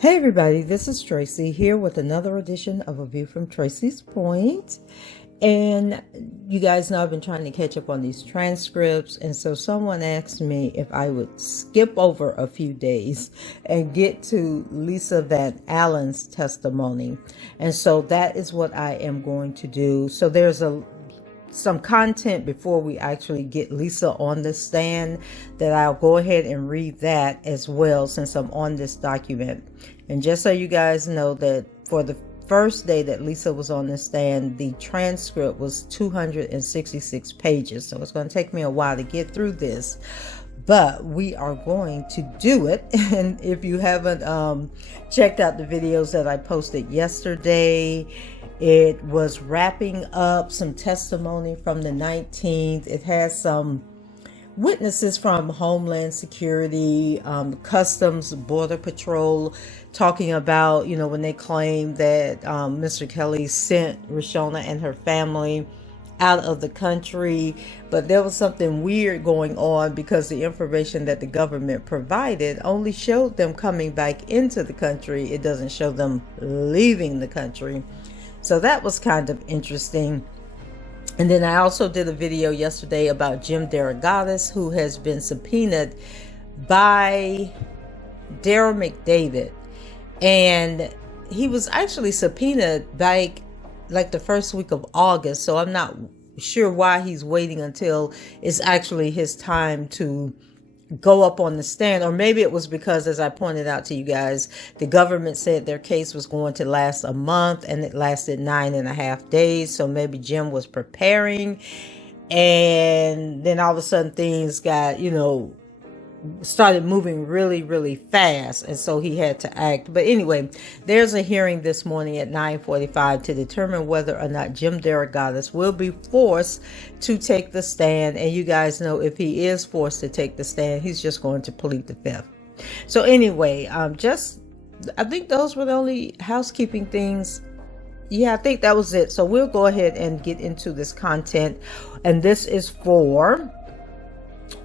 Hey everybody, this is Tracy here with another edition of A View from Tracy's Point. And you guys know I've been trying to catch up on these transcripts, and so someone asked me if I would skip over a few days and get to Lisa Van Allen's testimony. And so that is what I am going to do. So there's some content before we actually get Lisa on the stand that I'll go ahead and read that as well, since I'm on this document. And just so you guys know that for the first day that Lisa was on the stand, the transcript was 266 pages. So it's going to take me a while to get through this, but we are going to do it. And if you haven't checked out the videos that I posted yesterday, it was wrapping up some testimony from the 19th. It has some witnesses from Homeland Security, Customs, Border Patrol, talking about, when they claimed that Mr. Kelly sent Rashona and her family out of the country. But there was something weird going on because the information that the government provided only showed them coming back into the country. It doesn't show them leaving the country. So that was kind of interesting. And then I also did a video yesterday about Jim Derogatis, who has been subpoenaed by Daryl McDavid. And he was actually subpoenaed back like the first week of August. So I'm not sure why he's waiting until it's actually his time to go up on the stand. Or maybe it was because, as I pointed out to you guys, the government said their case was going to last a month and it lasted 9.5 days. So maybe Jim was preparing, and then all of a sudden things got, started moving really, really fast, and so he had to act. But anyway, there's a hearing this morning at 9:45 to determine whether or not Jim Derogatis will be forced to take the stand. And you guys know, if he is forced to take the stand, he's just going to plead the fifth. So anyway, I think those were the only housekeeping things. Yeah, I think that was it. So we'll go ahead and get into this content, and this is for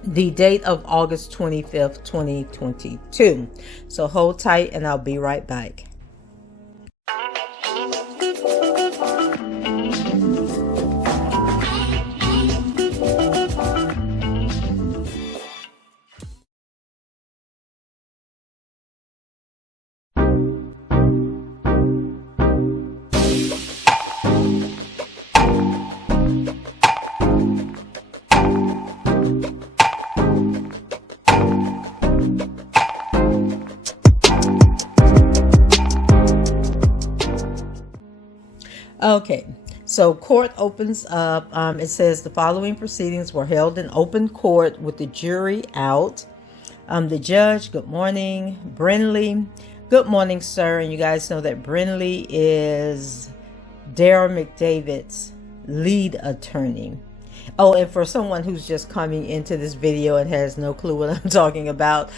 the date of August 25th, 2022. So hold tight and I'll be right back. Okay, so court opens up. It says the following proceedings were held in open court with the jury out. The judge, good morning. Brinley, good morning, sir. And you guys know that Brinley is Daryl McDavid's lead attorney. Oh, and for someone who's just coming into this video and has no clue what I'm talking about,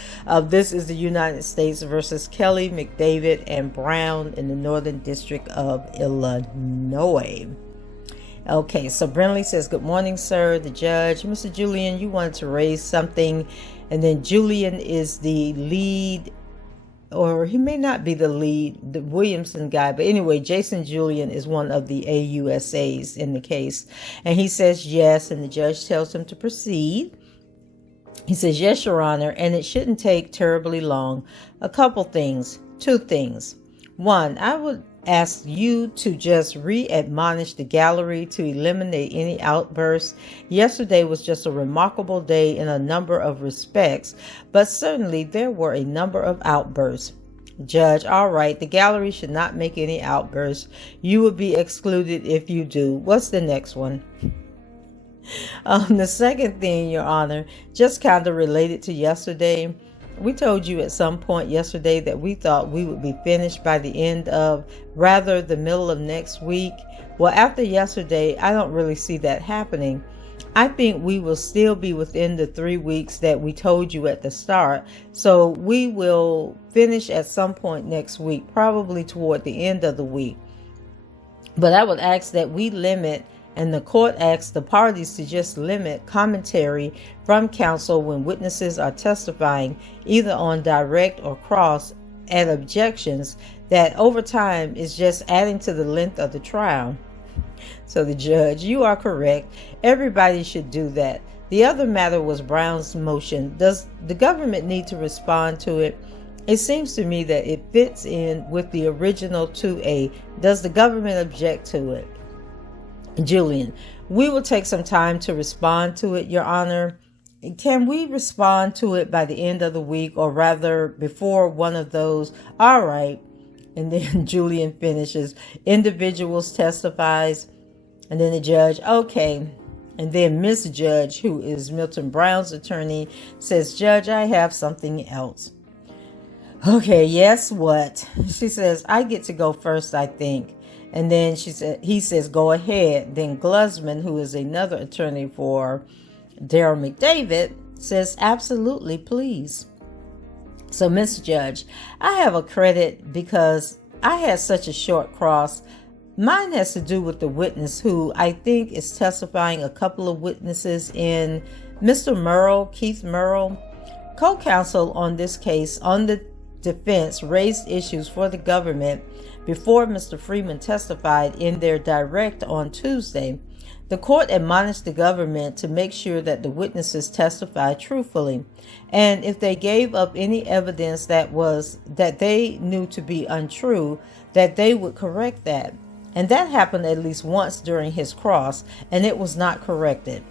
this is the United States versus Kelly, McDavid, and Brown in the Northern District of Illinois. Okay, so Brinley says, good morning, sir. The judge, Mr. Julian, you wanted to raise something. And then Julian is the lead, or he may not be the lead, the Williamson guy. But anyway, Jason Julian is one of the AUSAs in the case. And he says yes, and the judge tells him to proceed. He says, yes, Your Honor, and it shouldn't take terribly long. A couple things, two things. One, I would ask you to just re-admonish the gallery to eliminate any outbursts. Yesterday was just a remarkable day in a number of respects, but certainly there were a number of outbursts. Judge, all right, the gallery should not make any outbursts. You will be excluded if you do. What's the next one? The second thing, Your Honor, just kind of related to yesterday. We told you at some point yesterday that we thought we would be finished by the end of, rather, the middle of next week. Well, after yesterday, I don't really see that happening. I think we will still be within the 3 weeks that we told you at the start. So we will finish at some point next week, probably toward the end of the week. But I would ask that we limit, and the court asks the parties to just limit commentary from counsel when witnesses are testifying, either on direct or cross, at objections that over time is just adding to the length of the trial. So the judge, you are correct. Everybody should do that. The other matter was Brown's motion. Does the government need to respond to it? It seems to me that it fits in with the original 2A. Does the government object to it? Julian, we will take some time to respond to it, Your Honor. Can we respond to it by the end of the week, or rather before one of those? All right. And then Julian finishes, individuals testifies, and then the judge, okay. And then Miss Judge, who is Milton Brown's attorney, says, Judge, I have something else. Okay, yes, what? She says, I get to go first, I think. And then he says, go ahead. Then Glusman, who is another attorney for Daryl McDavid, says, absolutely, please. So, Miss Judge, I have a credit because I had such a short cross. Mine has to do with the witness who I think is testifying, a couple of witnesses in Mr. Merle, Keith Merle. Co-counsel on this case on the defense raised issues for the government before Mr. Freeman testified in their direct on Tuesday. The court admonished the government to make sure that the witnesses testify truthfully, and if they gave up any evidence that they knew to be untrue, that they would correct that. And that happened at least once during his cross, and it was not corrected.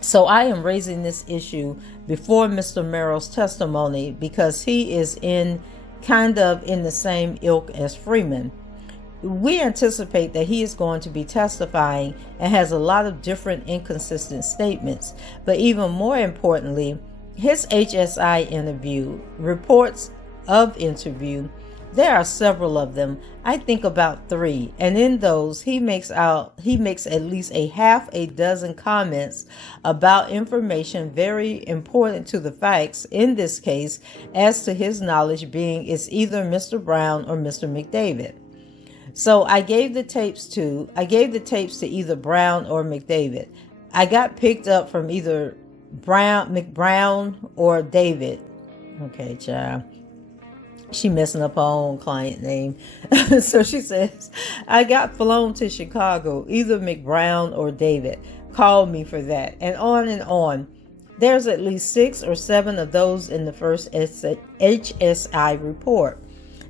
So I am raising this issue before Mr. Merrill's testimony because he is kind of in the same ilk as Freeman. We anticipate that he is going to be testifying and has a lot of different inconsistent statements. But even more importantly, his HSI interview, reports of interview, there are several of them. I think about 3. And in those, he makes at least a half a dozen comments about information very important to the facts in this case, as to his knowledge being it's either Mr. Brown or Mr. McDavid. So I gave the tapes to either Brown or McDavid. I got picked up from either McBrown or David. Okay, child. She messing up her own client name. So she says, I got flown to Chicago, either McBrown or David. Called me for that. And on and on. There's at least 6 or 7 of those in the first HSI report.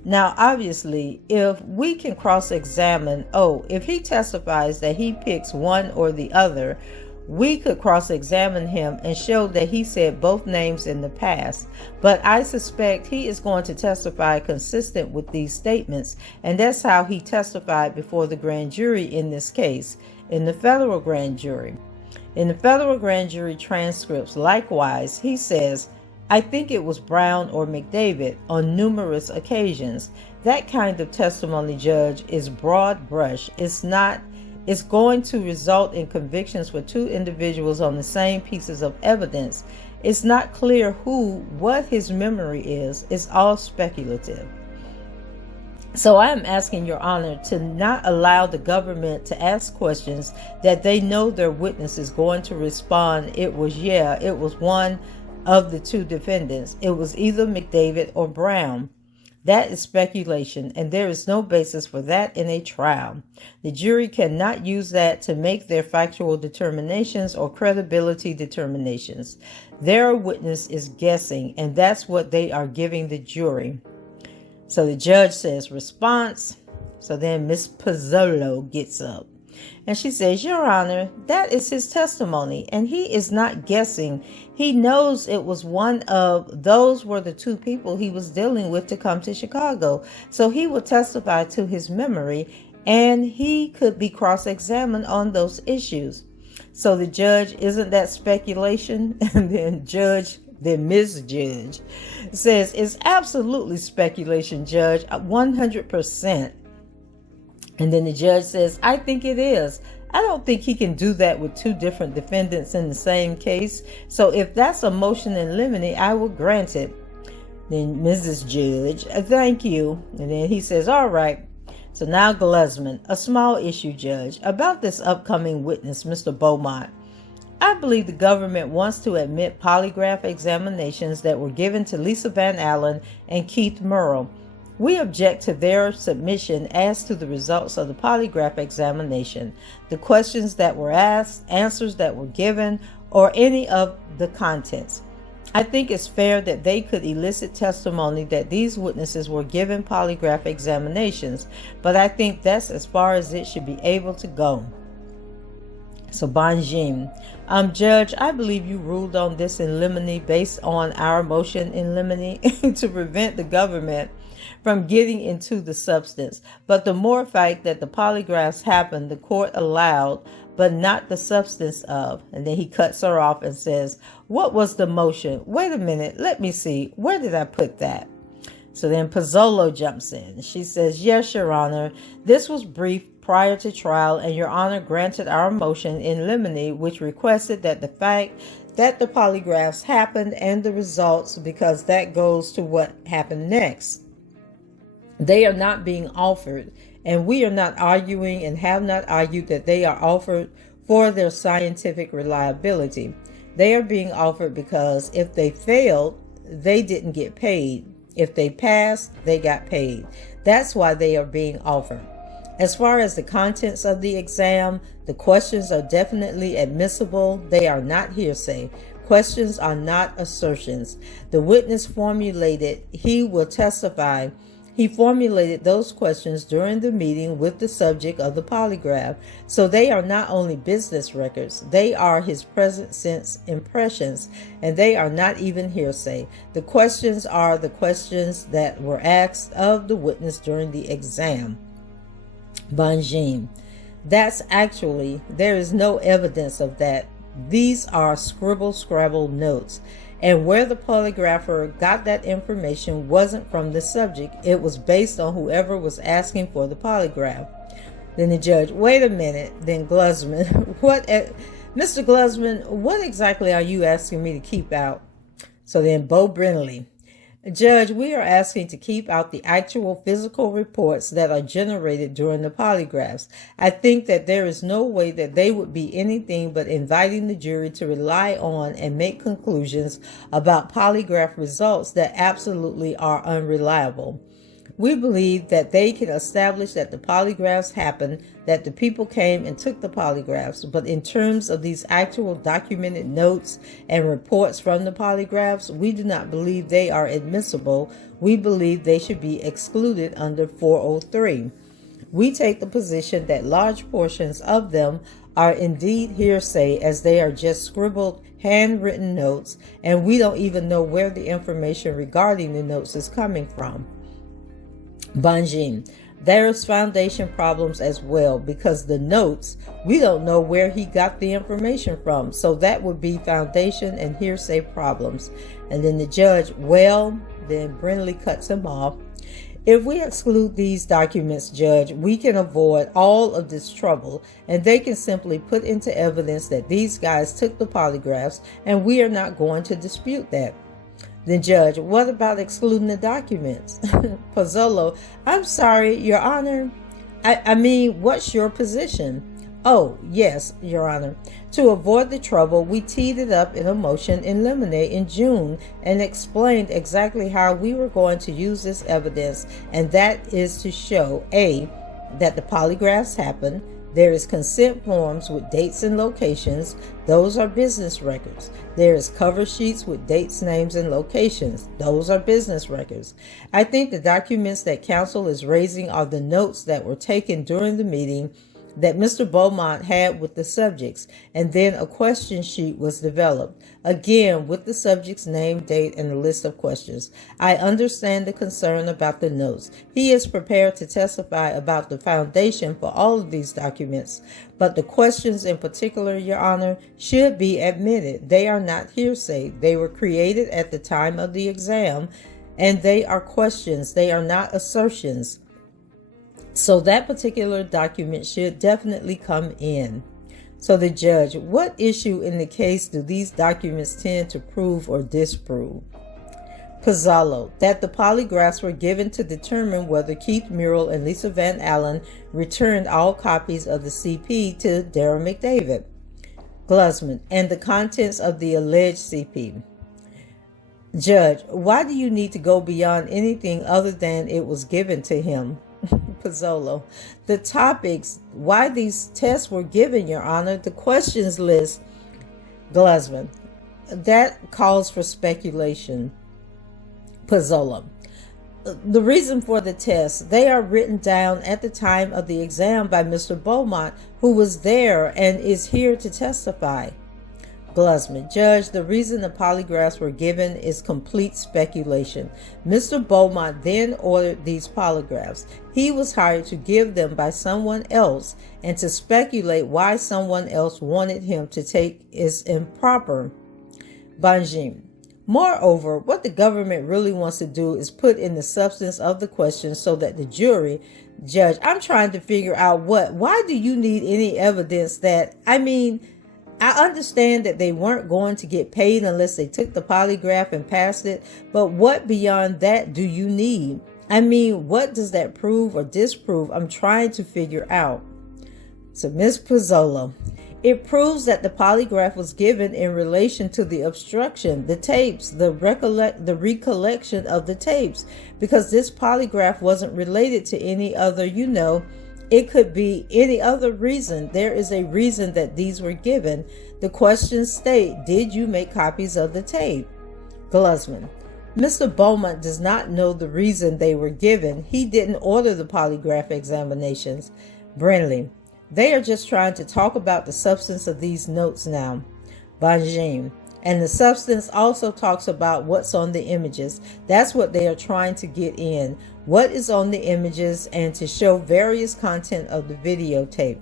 Now, obviously, if we can cross-examine, if he testifies that he picks one or the other, we could cross-examine him and show that he said both names in the past. But I suspect he is going to testify consistent with these statements, and that's how he testified before the grand jury in this case, in the federal grand jury. In the federal grand jury transcripts, likewise, he says, I think it was Brown or McDavid on numerous occasions. That kind of testimony, Judge, is broad brush. It's going to result in convictions for 2 individuals on the same pieces of evidence. It's not clear what his memory is. It's all speculative. So I am asking Your Honor to not allow the government to ask questions that they know their witness is going to respond. It was one of the 2 defendants. It was either McDavid or Brown. That is speculation, and there is no basis for that in a trial. The jury cannot use that to make their factual determinations or credibility determinations. Their witness is guessing, and that's what they are giving the jury. So the judge says response. So then Miss Pizzolo gets up. And she says, Your Honor, that is his testimony, and he is not guessing. He knows it was those were the 2 people he was dealing with to come to Chicago. So he will testify to his memory, and he could be cross-examined on those issues. So the judge, isn't that speculation? And then Ms. Judge says, it's absolutely speculation, Judge, 100%. And then the judge says, I think it is. I don't think he can do that with 2 different defendants in the same case. So if that's a motion in limine, I will grant it. Then Mrs. Judge, thank you. And then he says, all right. So now Glusman, a small issue, Judge, about this upcoming witness, Mr. Beaumont. I believe the government wants to admit polygraph examinations that were given to Lisa Van Allen and Keith Murrell. We object to their submission as to the results of the polygraph examination, the questions that were asked, answers that were given, or any of the contents. I think it's fair that they could elicit testimony that these witnesses were given polygraph examinations, but I think that's as far as it should be able to go. So Bonjean, Judge, I believe you ruled on this in limine based on our motion in limine to prevent the government from getting into the substance. But the more fact that the polygraphs happened, the court allowed, but not the substance of. And then he cuts her off and says, what was the motion? Wait a minute, let me see. Where did I put that? So then Pozzolo jumps in. She says, yes, Your Honor, this was briefed prior to trial, and Your Honor granted our motion in limine, which requested that the fact that the polygraphs happened and the results, because that goes to what happened next. They are not being offered, and we are not arguing and have not argued that they are offered for their scientific reliability. They are being offered because if they failed, they didn't get paid. If they passed, they got paid. That's why they are being offered. As far as the contents of the exam, the questions are definitely admissible. They are not hearsay. Questions are not assertions. The witness formulated, he will testify. He formulated those questions during the meeting with the subject of the polygraph. So they are not only business records, they are his present sense impressions, and they are not even hearsay. The questions are the questions that were asked of the witness during the exam. Bonjean, there is no evidence of that. These are scrabble notes. And where the polygrapher got that information wasn't from the subject. It was based on whoever was asking for the polygraph. Then the judge, wait a minute. Then Glusman, Mr. Glusman, what exactly are you asking me to keep out? So then Bo Brindley, Judge, we are asking to keep out the actual physical reports that are generated during the polygraphs. I think that there is no way that they would be anything but inviting the jury to rely on and make conclusions about polygraph results that absolutely are unreliable. We believe that they can establish that the polygraphs happened, that the people came and took the polygraphs, but in terms of these actual documented notes and reports from the polygraphs, we do not believe they are admissible. We believe they should be excluded under 403. We take the position that large portions of them are indeed hearsay, as they are just scribbled, handwritten notes, and we don't even know where the information regarding the notes is coming from. Bonjean, there's foundation problems as well, because the notes, we don't know where he got the information from. So that would be foundation and hearsay problems. And then the judge, then Brindley cuts him off. If we exclude these documents, Judge, we can avoid all of this trouble, and they can simply put into evidence that these guys took the polygraphs, and we are not going to dispute that. Then Judge, what about excluding the documents? Pozzolo, I'm sorry, Your Honor. I mean, what's your position? Oh, yes, Your Honor. To avoid the trouble, we teed it up in a motion in limine in June and explained exactly how we were going to use this evidence, and that is to show, A, that the polygraphs happened. There is consent forms with dates and locations. Those are business records. There is cover sheets with dates, names, and locations. Those are business records. I think the documents that counsel is raising are the notes that were taken during the meeting that Mr. Beaumont had with the subjects, and then a question sheet was developed, again with the subject's name, date, and a list of questions. I understand the concern about the notes. He is prepared to testify about the foundation for all of these documents, but the questions in particular, Your Honor, should be admitted. They are not hearsay. They were created at the time of the exam, and they are questions. They are not assertions. So that particular document should definitely come in. So the judge, what issue in the case do these documents tend to prove or disprove? Pozzolo, that the polygraphs were given to determine whether Keith Murrell and Lisa Van Allen returned all copies of the CP to Darren McDavid. Glusman, and the contents of the alleged CP. Judge, why do you need to go beyond anything other than it was given to him? Pozzolo, the topics, why these tests were given, Your Honor, the questions list. Glusman, that calls for speculation. Pozzolo, the reason for the tests, they are written down at the time of the exam by Mr. Beaumont, who was there and is here to testify. Glusman, Judge, the reason the polygraphs were given is complete speculation. Mr. Beaumont then ordered these polygraphs. He was hired to give them by someone else, and to speculate why someone else wanted him to take is improper. Banjim, moreover, what the government really wants to do is put in the substance of the question so that the jury, Judge, I'm trying to figure out why do you need any evidence that, I understand that they weren't going to get paid unless they took the polygraph and passed it, but what beyond that do you need? What does that prove or disprove? I'm trying to figure out. So, Ms. Pozzolo, it proves that the polygraph was given in relation to the obstruction, the tapes, the recollection of the tapes, because this polygraph wasn't related to any other, it could be any other reason. There is a reason that these were given. The questions state, did you make copies of the tape? Glusman, Mr. Beaumont does not know the reason they were given. He didn't order the polygraph examinations. Brinley, they are just trying to talk about the substance of these notes now. Banjim, and the substance also talks about what's on the images. That's what they are trying to get in. What is on the images and to show various content of the videotape.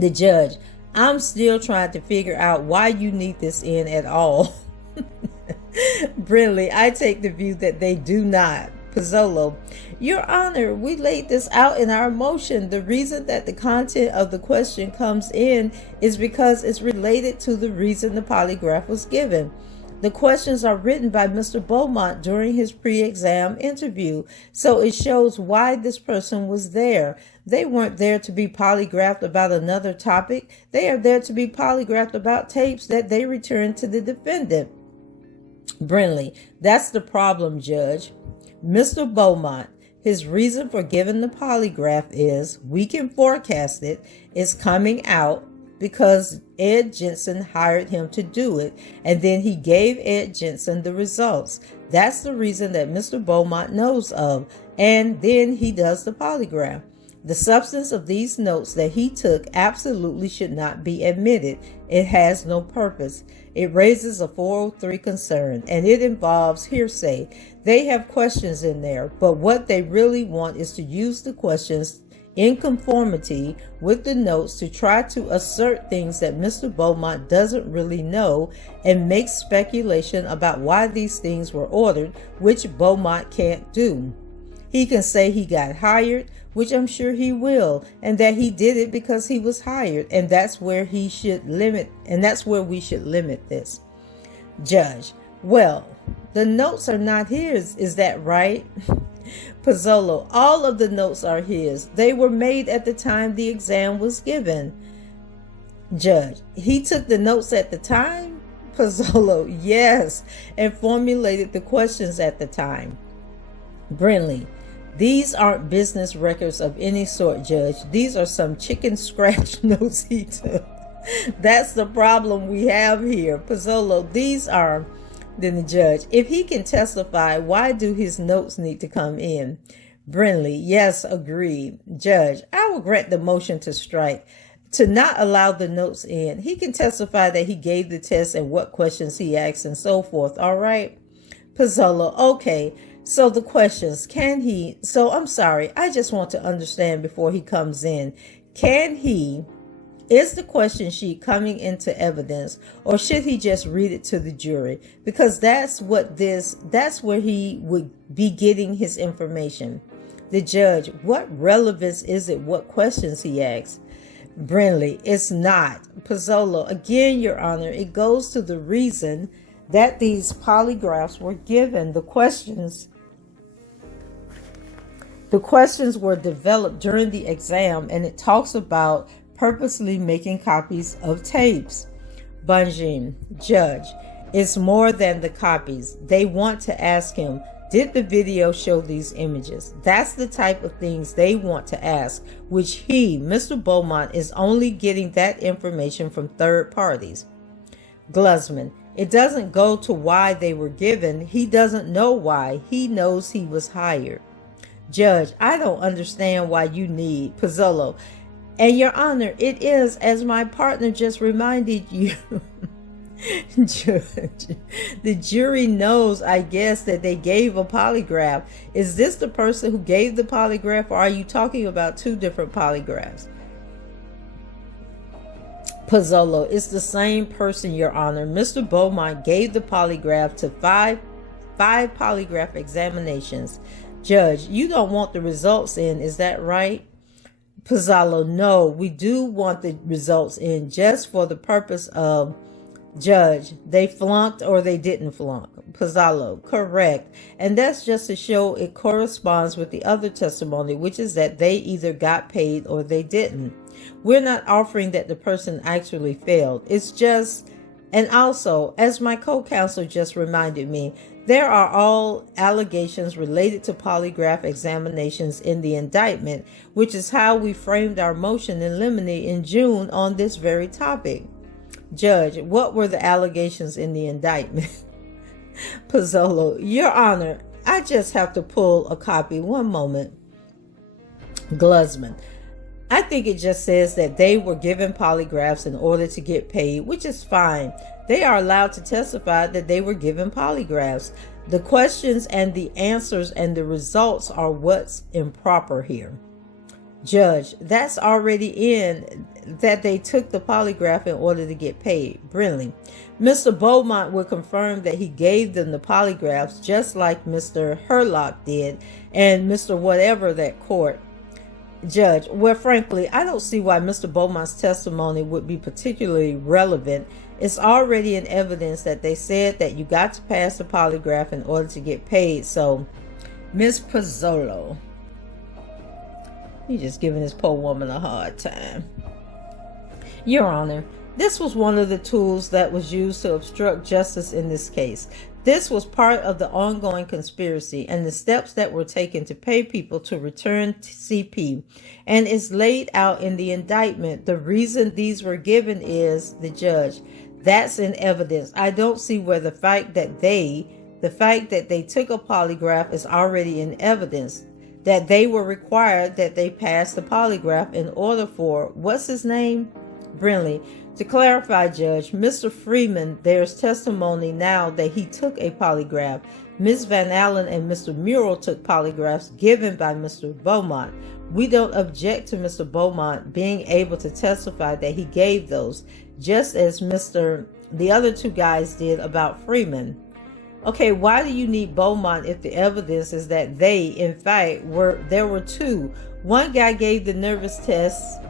The judge, I'm still trying to figure out why you need this in at all. Brinley, I take the view that they do not. Pozzolo, Your Honor, we laid this out in our motion. The reason that the content of the question comes in is because it's related to the reason the polygraph was given. The questions are written by Mr. Beaumont during his pre-exam interview, so it shows why this person was there. They weren't there to be polygraphed about another topic. They are there to be polygraphed about tapes that they returned to the defendant. Brinley, that's the problem, Judge. Mr. Beaumont, his reason for giving the polygraph is, we can forecast it, is coming out because Ed Jensen hired him to do it, and then he gave Ed Jensen the results. That's the reason that Mr. Beaumont knows of, and then he does the polygraph. The substance of these notes that he took absolutely should not be admitted. It has no purpose. It raises a 403 concern, and it involves hearsay. They have questions in there, but what they really want is to use the questions in conformity with the notes to try to assert things that Mr. Beaumont doesn't really know and make speculation about why these things were ordered, which Beaumont can't do. He can say he got hired, which I'm sure he will, and that he did it because he was hired, and that's where we should limit this. Judge, well, the notes are not his, is that right? Pozzolo, all of the notes are his. They were made at the time the exam was given. Judge, he took the notes at the time? Pozzolo, yes, and formulated the questions at the time. Brinley, these aren't business records of any sort, Judge. These are some chicken scratch notes he took. That's the problem we have here. Pozzolo, these are... Then the judge, if he can testify, why do his notes need to come in? Brinley, yes, agreed. Judge, I will grant the motion to strike, to not allow the notes in. He can testify that he gave the test and what questions he asked and so forth. All right. Pozzolo, okay. So the questions, I'm sorry. I just want to understand before he comes in. Is the question sheet coming into evidence, or should he just read it to the jury? Because that's where he would be getting his information. The judge, what relevance is it what questions he asks? Brinley, it's not. Pozzolo, again, Your Honor, it goes to the reason that these polygraphs were given. The questions were developed during the exam, and it talks about purposely making copies of tapes. Bunjin, Judge, it's more than the copies. They want to ask him, did the video show these images? That's the type of things they want to ask, which he, Mr. Beaumont, is only getting that information from third parties. Glusman, it doesn't go to why they were given. He doesn't know why. He knows he was hired. Judge, I don't understand why you need Pozzolo. And Your Honor, it is, as my partner just reminded you. Judge, the jury knows, I guess, that they gave a polygraph. Is this the person who gave the polygraph, or are you talking about two different polygraphs? Pozzolo, it's the same person, Your Honor. Mr. Beaumont gave the polygraph to five polygraph examinations. Judge, you don't want the results in, is that right? Pozzolo, no, we do want the results in, just for the purpose of, Judge, they flunked or they didn't flunk. Pozzolo, correct. And that's just to show it corresponds with the other testimony, which is that they either got paid or they didn't. We're not offering that the person actually failed. It's just, and also, as my co-counsel just reminded me, there are all allegations related to polygraph examinations in the indictment, which is how we framed our motion in limine in June on this very topic. Judge, what were the allegations in the indictment? Pozzolo, Your Honor, I just have to pull a copy. One moment. Glusman, I think it just says that they were given polygraphs in order to get paid, which is fine. They are allowed to testify that they were given polygraphs. The questions and the answers and the results are what's improper here. Judge, that's already in, that they took the polygraph in order to get paid. Brinley, Mr. Beaumont will confirm that he gave them the polygraphs just like Mr. Herlock did and Mr. whatever that court. Judge, well, frankly, I don't see why Mr. Beaumont's testimony would be particularly relevant. It's already in evidence that they said that you got to pass the polygraph in order to get paid. So, Miss Pozzolo, you're just giving this poor woman a hard time. Your Honor, this was one of the tools that was used to obstruct justice in this case. This was part of the ongoing conspiracy and the steps that were taken to pay people to return CP, and is laid out in the indictment. The reason these were given is, the judge, that's in evidence. I don't see where the fact that they took a polygraph is already in evidence. That they were required that they pass the polygraph in order for, what's his name? Brinley. To clarify, Judge, Mr. Freeman, there's testimony now that he took a polygraph. Ms. Van Allen and Mr. Murrell took polygraphs given by Mr. Beaumont. We don't object to Mr. Beaumont being able to testify that he gave those, just as the other two guys did about Freeman. Okay, why do you need Beaumont if the evidence is that they, in fact, there were two. One guy gave the nervous test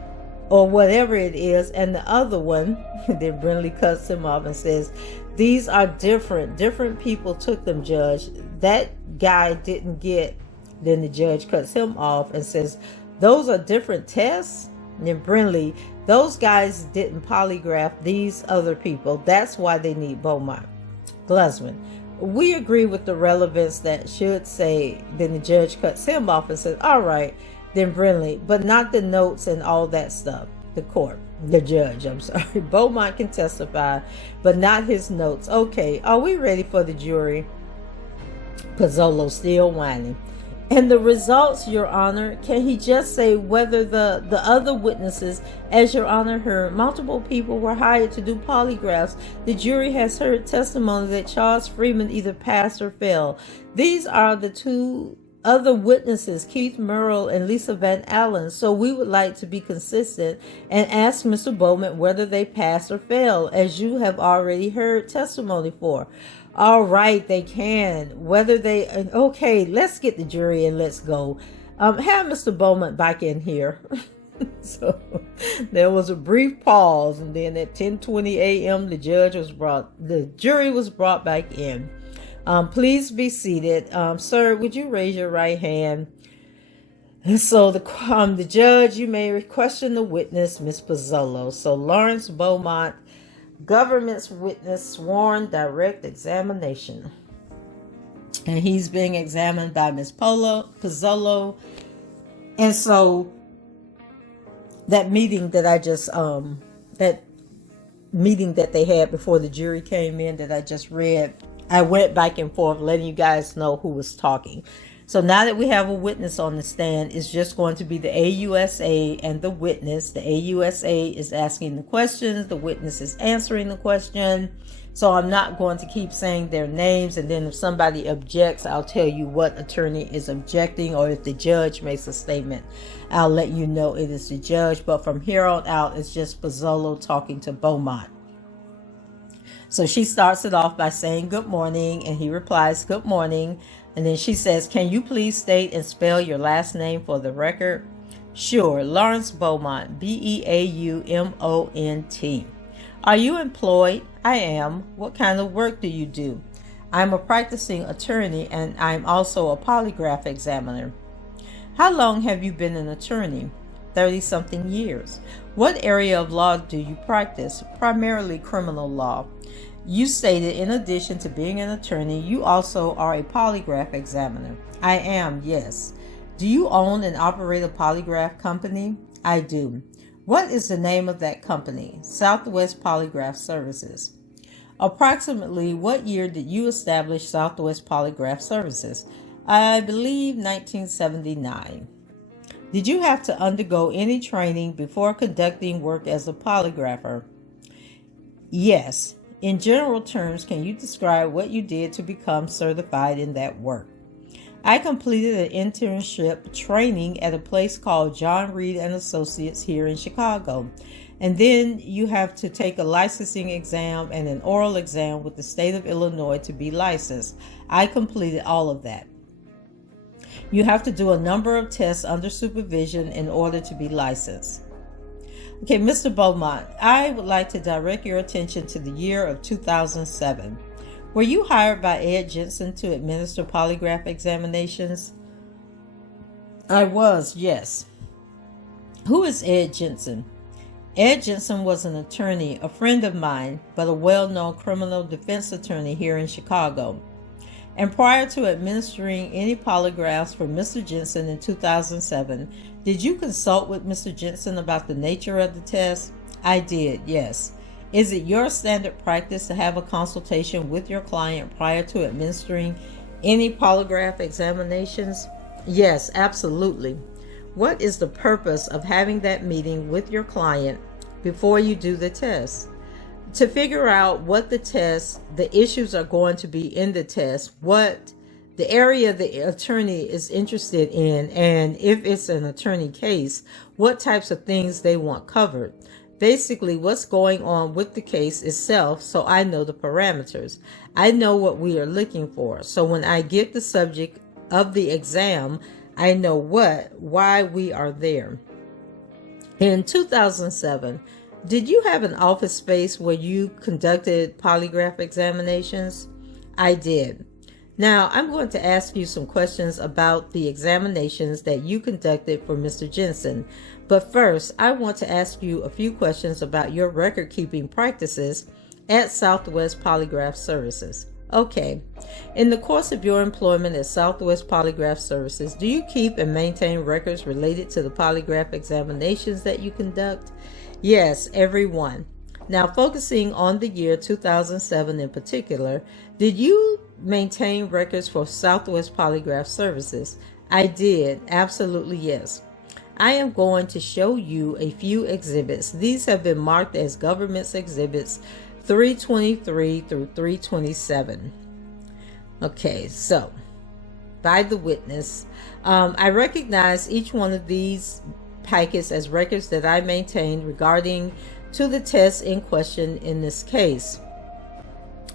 or whatever it is, and the other one, then Brinley cuts him off and says, these are different. Different people took them, Judge. That guy didn't get, then the judge cuts him off and says, those are different tests? And then Brinley, those guys didn't polygraph these other people. That's why they need Beaumont. Glusman, we agree with the relevance that should say, then the judge cuts him off and says, all right, then Brinley, but not the notes and all that stuff. The judge, I'm sorry. Beaumont can testify, but not his notes. Okay, are we ready for the jury? Pozzolo still whining. And the results, Your Honor, can he just say whether the other witnesses, as Your Honor heard, multiple people were hired to do polygraphs. The jury has heard testimony that Charles Freeman either passed or failed. These are the two other witnesses, Keith Murrell and Lisa Van Allen. So we would like to be consistent and ask Mr. Bowman whether they passed or failed, as you have already heard testimony for. All right, they can. Whether they, okay, let's get the jury and let's go. Have Mr. Bowman back in here. So there was a brief pause, and then at 10:20 a.m. the jury was brought back in. Please be seated. Sir, would you raise your right hand? And so the judge, you may question the witness, Ms. Pozzolo. So Lawrence Beaumont, Government's witness sworn direct examination. And he's being examined by Miss Pozzolo. And so that meeting that that meeting that they had before the jury came in that I just read, I went back and forth letting you guys know who was talking. So now that we have a witness on the stand, it's just going to be the AUSA and the witness. The AUSA is asking the questions. The witness is answering the question. So I'm not going to keep saying their names. And then if somebody objects, I'll tell you what attorney is objecting. Or if the judge makes a statement, I'll let you know it is the judge. But from here on out, it's just Pozzolo talking to Beaumont. So she starts it off by saying good morning. And he replies, good morning. And then she says, can you please state and spell your last name for the record? Sure, Lawrence Beaumont, Beaumont. Are you employed? I am. What kind of work do you do? I'm a practicing attorney and I'm also a polygraph examiner. How long have you been an attorney? 30-something years. What area of law do you practice? Primarily criminal law. You stated in addition to being an attorney, you also are a polygraph examiner. I am, yes. Do you own and operate a polygraph company? I do. What is the name of that company? Southwest Polygraph Services. Approximately what year did you establish Southwest Polygraph Services? I believe 1979. Did you have to undergo any training before conducting work as a polygrapher? Yes. In general terms, can you describe what you did to become certified in that work? I completed an internship training at a place called John Reed and Associates here in Chicago. And then you have to take a licensing exam and an oral exam with the state of Illinois to be licensed. I completed all of that. You have to do a number of tests under supervision in order to be licensed. Okay, Mr. Beaumont, I would like to direct your attention to the year of 2007. Were you hired by Ed Jensen to administer polygraph examinations? I was, yes. Who is Ed Jensen? Ed Jensen was an attorney, a friend of mine, but a well-known criminal defense attorney here in Chicago. And prior to administering any polygraphs for Mr. Jensen in 2007, did you consult with Mr. Jensen about the nature of the test? I did, yes. Is it your standard practice to have a consultation with your client prior to administering any polygraph examinations? Yes, absolutely. What is the purpose of having that meeting with your client before you do the test? To figure out what the issues are going to be in the test, what the area the attorney is interested in, and if it's an attorney case, what types of things they want covered. Basically, what's going on with the case itself, so I know the parameters. I know what we are looking for. So when I get the subject of the exam, I know why we are there. In 2007, did you have an office space where you conducted polygraph examinations? I did. Now, I'm going to ask you some questions about the examinations that you conducted for Mr. Jensen. But first, I want to ask you a few questions about your record-keeping practices at Southwest Polygraph Services. Okay. In the course of your employment at Southwest Polygraph Services, do you keep and maintain records related to the polygraph examinations that you conduct? Yes, every one. Now, focusing on the year 2007 in particular, did you maintain records for Southwest Polygraph Services? I did. Absolutely, yes. I am going to show you a few exhibits. These have been marked as government's exhibits 323 through 327. Okay, so by the witness, I recognize each one of these packets as records that I maintained regarding to the test in question in this case.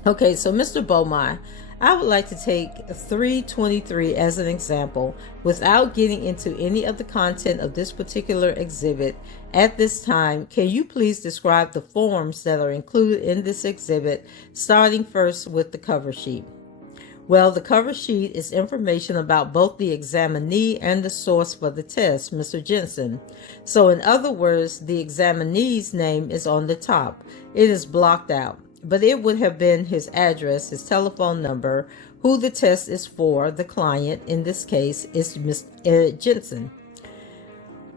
Okay, so Mr. Beaumont, I would like to take 323 as an example without getting into any of the content of this particular exhibit at this time. Can you please describe the forms that are included in this exhibit, starting first with the cover sheet? Well, the cover sheet is information about both the examinee and the source for the test, Mr. Jensen. So in other words, the examinee's name is on the top. It is blocked out, but it would have been his address, his telephone number, who the test is for, the client, in this case, is Mr. Jensen.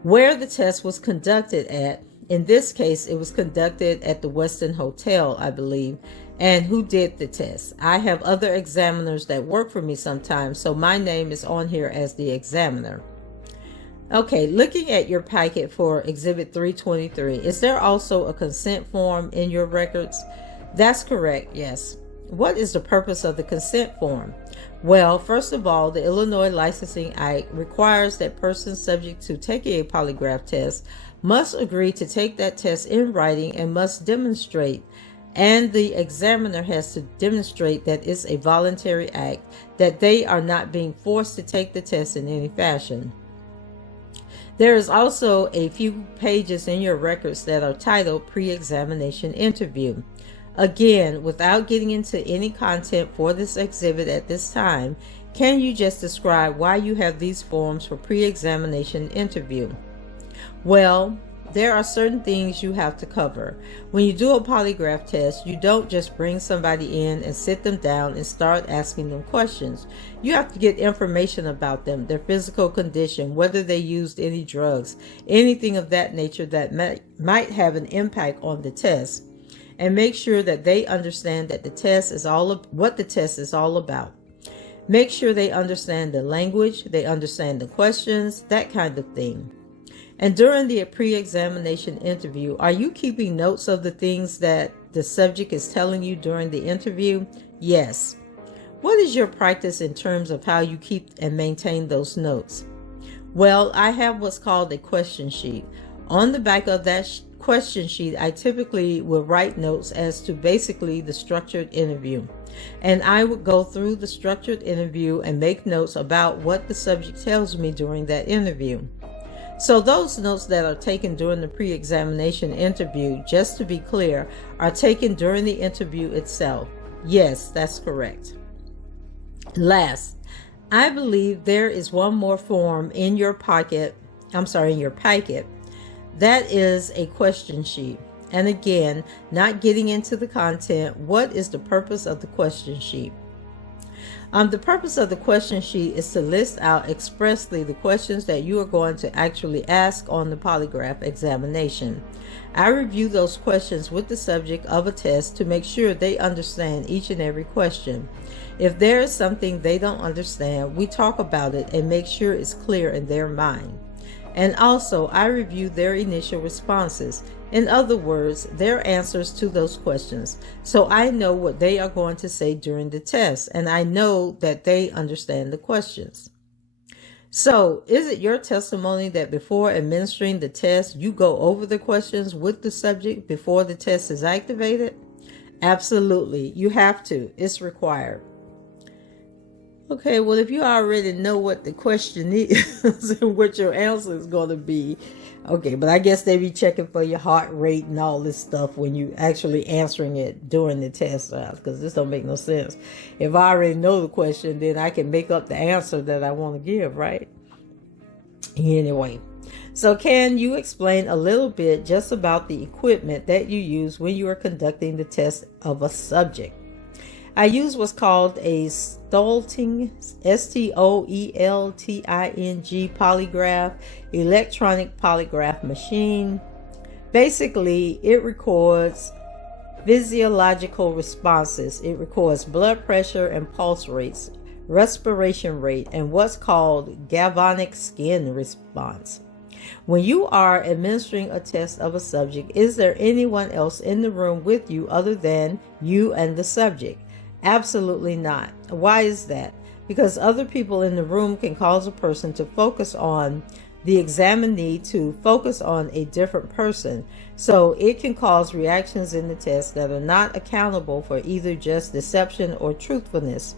Where the test was conducted at, in this case, it was conducted at the Westin Hotel, I believe, and who did the test. I have other examiners that work for me sometimes, so my name is on here as the examiner. Okay, looking at your packet for Exhibit 323, is there also a consent form in your records? That's correct, yes. What is the purpose of the consent form? Well, first of all, the Illinois Licensing Act requires that persons subject to taking a polygraph test must agree to take that test in writing and must demonstrate, and the examiner has to demonstrate that it's a voluntary act, that they are not being forced to take the test in any fashion. There is also a few pages in your records that are titled Pre-Examination Interview. Again, without getting into any content for this exhibit at this time, can you just describe why you have these forms for pre-examination interview? Well, there are certain things you have to cover. When you do a polygraph test, you don't just bring somebody in and sit them down and start asking them questions. You have to get information about them, their physical condition, whether they used any drugs, anything of that nature that might have an impact on the test, and make sure that they understand that the test is what the test is all about. Make sure they understand the language, they understand the questions, that kind of thing. And during the pre-examination interview, are you keeping notes of the things that the subject is telling you during the interview? Yes. What is your practice in terms of how you keep and maintain those notes? Well, I have what's called a question sheet. On the back of that question sheet, I typically will write notes as to basically the structured interview. And I would go through the structured interview and make notes about what the subject tells me during that interview. So those notes that are taken during the pre-examination interview, just to be clear, are taken during the interview itself. Yes, that's correct. Last, I believe there is one more form in your packet. That is a question sheet. And again, not getting into the content, what is the purpose of the question sheet? The purpose of the question sheet is to list out expressly the questions that you are going to actually ask on the polygraph examination. I review those questions with the subject of a test to make sure they understand each and every question. If there is something they don't understand, we talk about it and make sure it's clear in their mind. And also, I review their initial responses. In other words, their answers to those questions. So I know what they are going to say during the test, and I know that they understand the questions. So, is it your testimony that before administering the test, you go over the questions with the subject before the test is activated? Absolutely. You have to. It's required. Okay, well, if you already know what the question is and what your answer is going to be, okay, but I guess they be checking for your heart rate and all this stuff when you actually answering it during the test, because this don't make no sense. If I already know the question, then I can make up the answer that I want to give, right? Anyway, so can you explain a little bit just about the equipment that you use when you are conducting the test of a subject? I use what's called a Stoelting, Stoelting polygraph, electronic polygraph machine. Basically, it records physiological responses. It records blood pressure and pulse rates, respiration rate, and what's called galvanic skin response. When you are administering a test of a subject, is there anyone else in the room with you other than you and the subject? Absolutely not. Why is that? Because other people in the room can cause a person to focus on the examinee to focus on a different person. So it can cause reactions in the test that are not accountable for either just deception or truthfulness.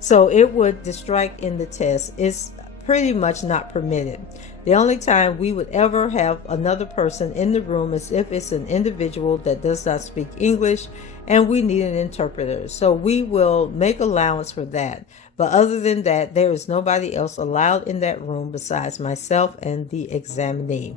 So it would distract in the test. It's pretty much not permitted. The only time we would ever have another person in the room is if it's an individual that does not speak English and we need an interpreter. So we will make allowance for that. But other than that, there is nobody else allowed in that room besides myself and the examinee.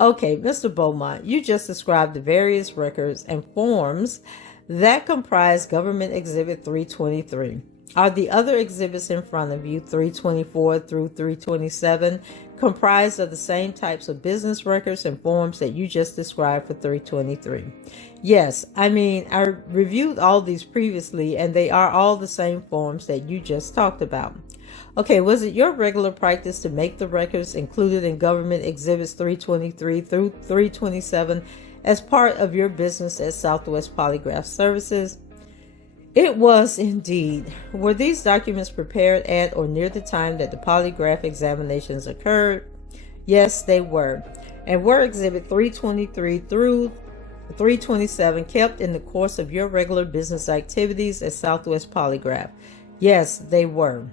Okay, Mr. Beaumont, you just described the various records and forms that comprise Government Exhibit 323. Are the other exhibits in front of you, 324 through 327, comprised of the same types of business records and forms that you just described for 323? Yes, I reviewed all these previously, and they are all the same forms that you just talked about. Okay, was it your regular practice to make the records included in Government Exhibits 323 through 327 as part of your business at Southwest Polygraph Services? It was indeed. Were these documents prepared at or near the time that the polygraph examinations occurred? Yes, they were. And were Exhibit 323 through 327 kept in the course of your regular business activities at Southwest Polygraph? Yes, they were.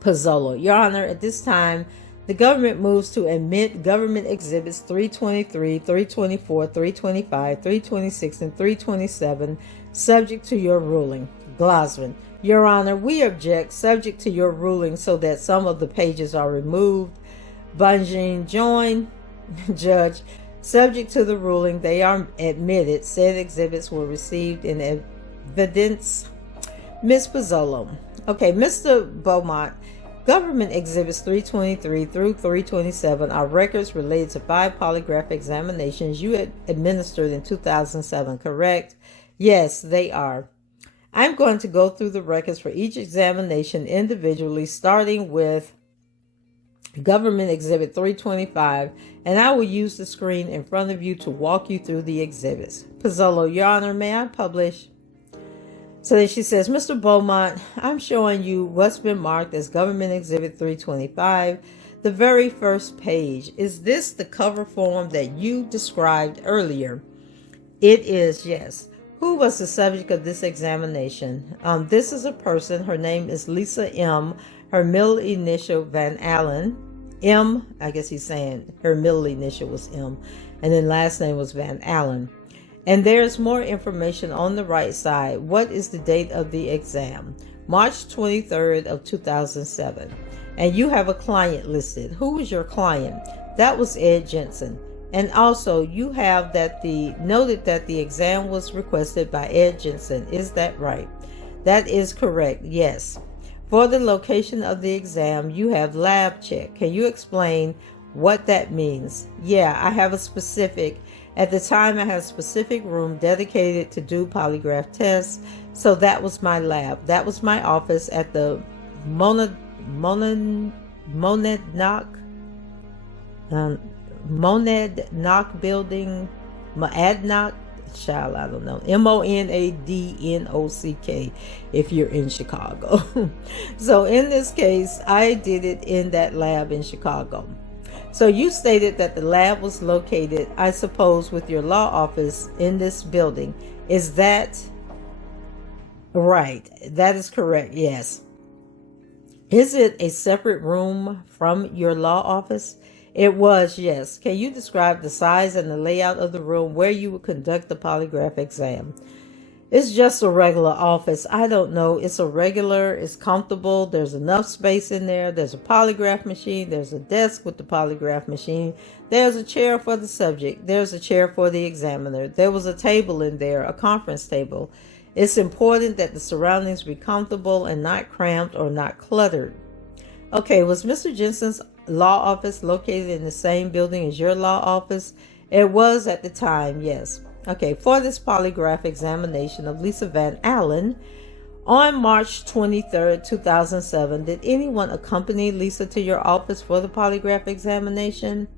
Pozzolo, Your Honor, at this time, the government moves to admit Government Exhibits 323, 324, 325, 326, and 327, subject to your ruling. Glosman, Your Honor, we object, subject to your ruling, so that some of the pages are removed. Bunjin join, Judge, subject to the ruling, they are admitted. Said exhibits were received in evidence. Ms. Pozzolo. Okay, Mr. Beaumont, Government Exhibits 323 through 327 are records related to 5 polygraph examinations you had administered in 2007, correct? Yes, they are. I'm going to go through the records for each examination individually, starting with Government Exhibit 325, and I will use the screen in front of you to walk you through the exhibits. Pozzolo, Your Honor, may I publish? So then she says, Mr. Beaumont, I'm showing you what's been marked as Government Exhibit 325, the very first page. Is this the cover form that you described earlier? It is, yes. Who was the subject of this examination? This is a person. Her name is Lisa M. Her middle initial, Van Allen. M, I guess he's saying her middle initial was M. And then last name was Van Allen. And there's more information on the right side. What is the date of the exam? March 23rd of 2007. And you have a client listed. Who was your client? That was Ed Jensen. And also you have that noted that the exam was requested by Ed Jensen. Is that right? That is correct. Yes. For the location of the exam, you have lab check. Can you explain what that means? Yeah, I have a specific. At the time, I had a specific room dedicated to do polygraph tests. So that was my lab. That was my office at the Monadnock building, Monadnock, child, I don't know, Monadnock, if you're in Chicago. So in this case, I did it in that lab in Chicago. So you stated that the lab was located, I suppose, with your law office in this building. Is that right? That is correct, yes. Is it a separate room from your law office? It was, yes. Can you describe the size and the layout of the room where you would conduct the polygraph exam? It's just a regular office. I don't know. It's it's comfortable. There's enough space in there. There's a polygraph machine. There's a desk with the polygraph machine. There's a chair for the subject. There's a chair for the examiner. There was a table in there, a conference table. It's important that the surroundings be comfortable and not cramped or not cluttered. Okay, was Mr. Jensen's law office located in the same building as your law office? It was at the time, yes. Okay, for this polygraph examination of Lisa Van Allen, on March 23rd, 2007, did anyone accompany Lisa to your office for the polygraph examination?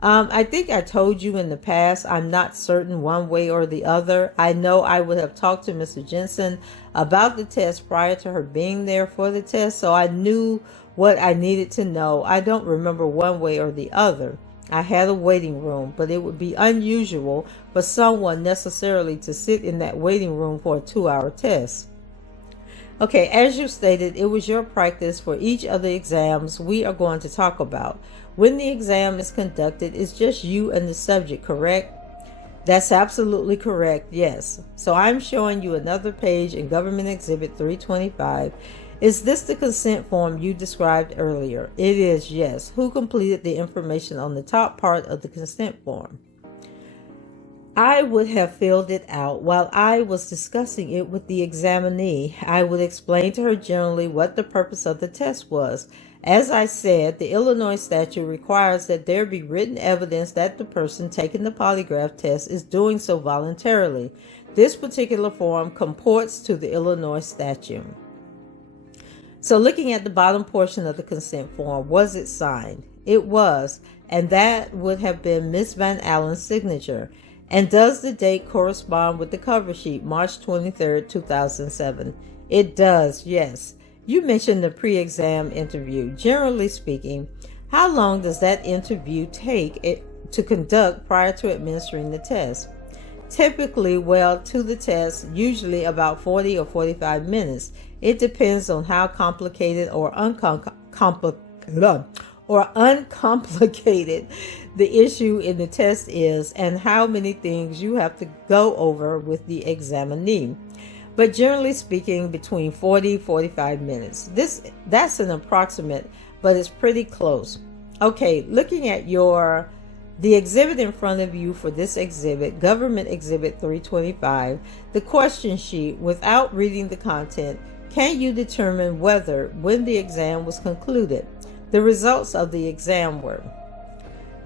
I think I told you in the past, I'm not certain one way or the other. I know I would have talked to Mr. Jensen about the test prior to her being there for the test, so I knew what I needed to know. I don't remember one way or the other. I had a waiting room, but it would be unusual for someone necessarily to sit in that waiting room for a 2-hour test. Okay, as you stated, it was your practice for each of the exams we are going to talk about. When the exam is conducted, it's just you and the subject, correct? That's absolutely correct, yes. So I'm showing you another page in Government Exhibit 325. Is this the consent form you described earlier? It is, yes. Who completed the information on the top part of the consent form? I would have filled it out while I was discussing it with the examinee. I would explain to her generally what the purpose of the test was. As I said, the Illinois statute requires that there be written evidence that the person taking the polygraph test is doing so voluntarily. This particular form comports to the Illinois statute. So looking at the bottom portion of the consent form, was it signed? It was, and that would have been Miss Van Allen's signature. And does the date correspond with the cover sheet, March 23rd, 2007? It does, yes. You mentioned the pre-exam interview. Generally speaking, how long does that interview take to conduct prior to administering the test? Typically, to the test, usually about 40 or 45 minutes. It depends on how complicated or uncomplicated the issue in the test is and how many things you have to go over with the examinee. But generally speaking, between 40-45 minutes. That's an approximate, but it's pretty close. Okay, looking at the exhibit in front of you for this exhibit, Government Exhibit 325, the question sheet, without reading the content, can you determine whether, when the exam was concluded, the results of the exam were?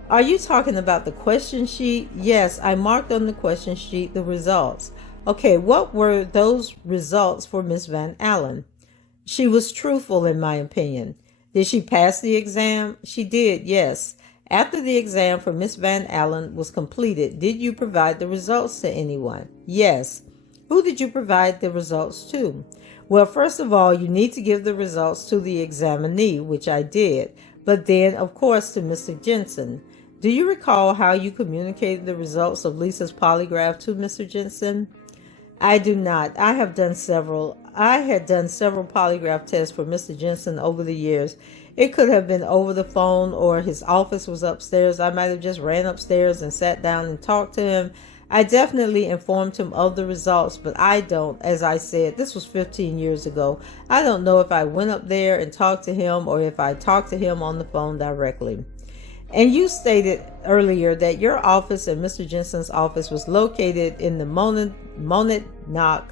Are you talking about the question sheet? Yes, I marked on the question sheet the results. Okay, what were those results for Miss Van Allen? She was truthful, in my opinion. Did she pass the exam? She did, yes. After the exam for Miss Van Allen was completed, did you provide the results to anyone? Yes. Who did you provide the results to? Well, first of all, you need to give the results to the examinee, which I did, but then, of course, to Mr. Jensen. Do you recall how you communicated the results of Lisa's polygraph to Mr. Jensen? I do not. I had done several polygraph tests for Mr. Jensen over the years. It could have been over the phone or his office was upstairs. I might have just ran upstairs and sat down and talked to him. I definitely informed him of the results, but I don't, as I said, this was 15 years ago. I don't know if I went up there and talked to him or if I talked to him on the phone directly. And you stated earlier that your office and Mr. Jensen's office was located in the Monadnock.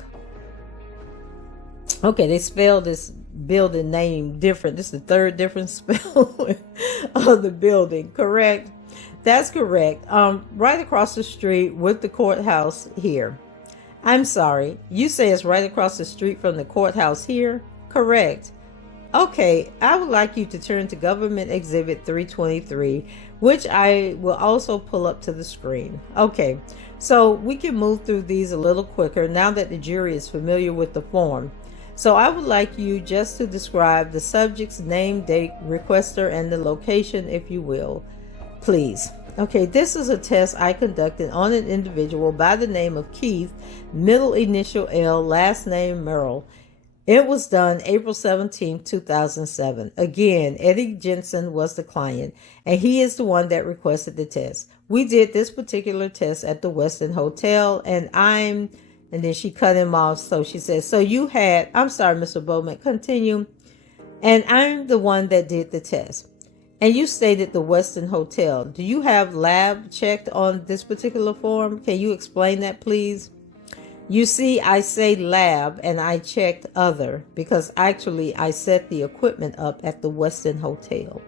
Okay, they spelled this building name different. This is the third different spell of the building, correct? That's correct. Right across the street with the courthouse here. I'm sorry. You say it's right across the street from the courthouse here? Correct. Okay, I would like you to turn to Government Exhibit 323, which I will also pull up to the screen. Okay, so we can move through these a little quicker now that the jury is familiar with the form. So I would like you just to describe the subject's name, date, requester, and the location, if you will, please. Okay, this is a test I conducted on an individual by the name of Keith, middle initial L, last name Merrill. It was done April 17, 2007. Again, Eddie Jensen was the client, and he is the one that requested the test. We did this particular test at the Westin Hotel, and then she cut him off. So she says, I'm sorry, Mr. Bowman, continue. And I'm the one that did the test. And you stated the Westin Hotel. Do you have lab checked on this particular form? Can you explain that, please? You see, I say lab and I checked other because actually I set the equipment up at the Westin Hotel.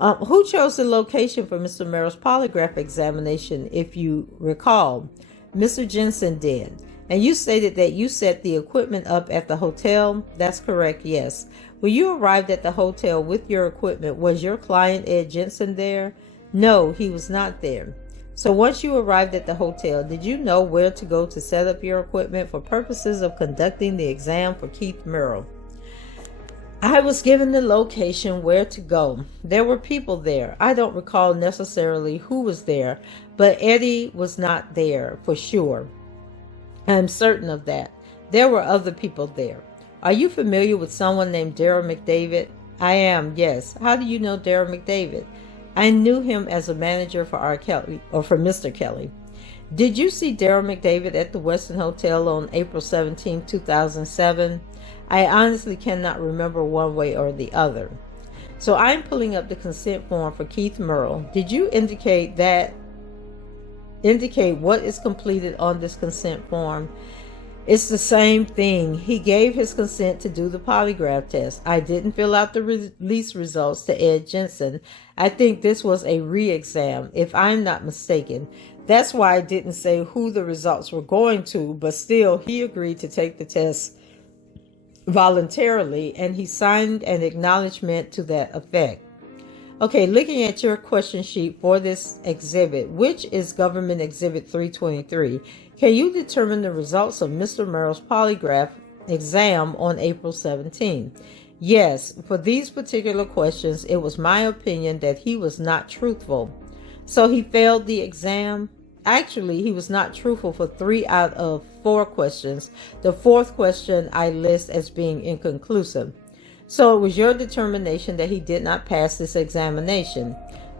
Who chose the location for Mr. Merrill's polygraph examination, if you recall? Mr. Jensen did. And you stated that you set the equipment up at the hotel. That's correct, yes. When you arrived at the hotel with your equipment, was your client Ed Jensen there? No, he was not there. So once you arrived at the hotel, did you know where to go to set up your equipment for purposes of conducting the exam for Keith Merrill? I was given the location where to go. There were people there. I don't recall necessarily who was there, but Eddie was not there for sure. I'm certain of that. There were other people there. Are you familiar with someone named Daryl McDavid? I am, yes. How do you know Daryl McDavid? I knew him as a manager for R. Kelly, or for Mr. Kelly. Did you see Daryl McDavid at the Westin Hotel on April 17, 2007? I honestly cannot remember one way or the other. So I'm pulling up the consent form for Keith Merle. Did you indicate what is completed on this consent form? It's the same thing. He gave his consent to do the polygraph test. I didn't fill out the release results to Ed Jensen. I think this was a re-exam, if I'm not mistaken. That's why I didn't say who the results were going to, but still, he agreed to take the test voluntarily, and he signed an acknowledgement to that effect. Okay, looking at your question sheet for this exhibit, which is Government Exhibit 323, can you determine the results of Mr. Merle's polygraph exam on April 17? Yes, for these particular questions, it was my opinion that he was not truthful. So he failed the exam. Actually, he was not truthful for 3 out of 4 questions. The 4th question I list as being inconclusive. So it was your determination that he did not pass this examination.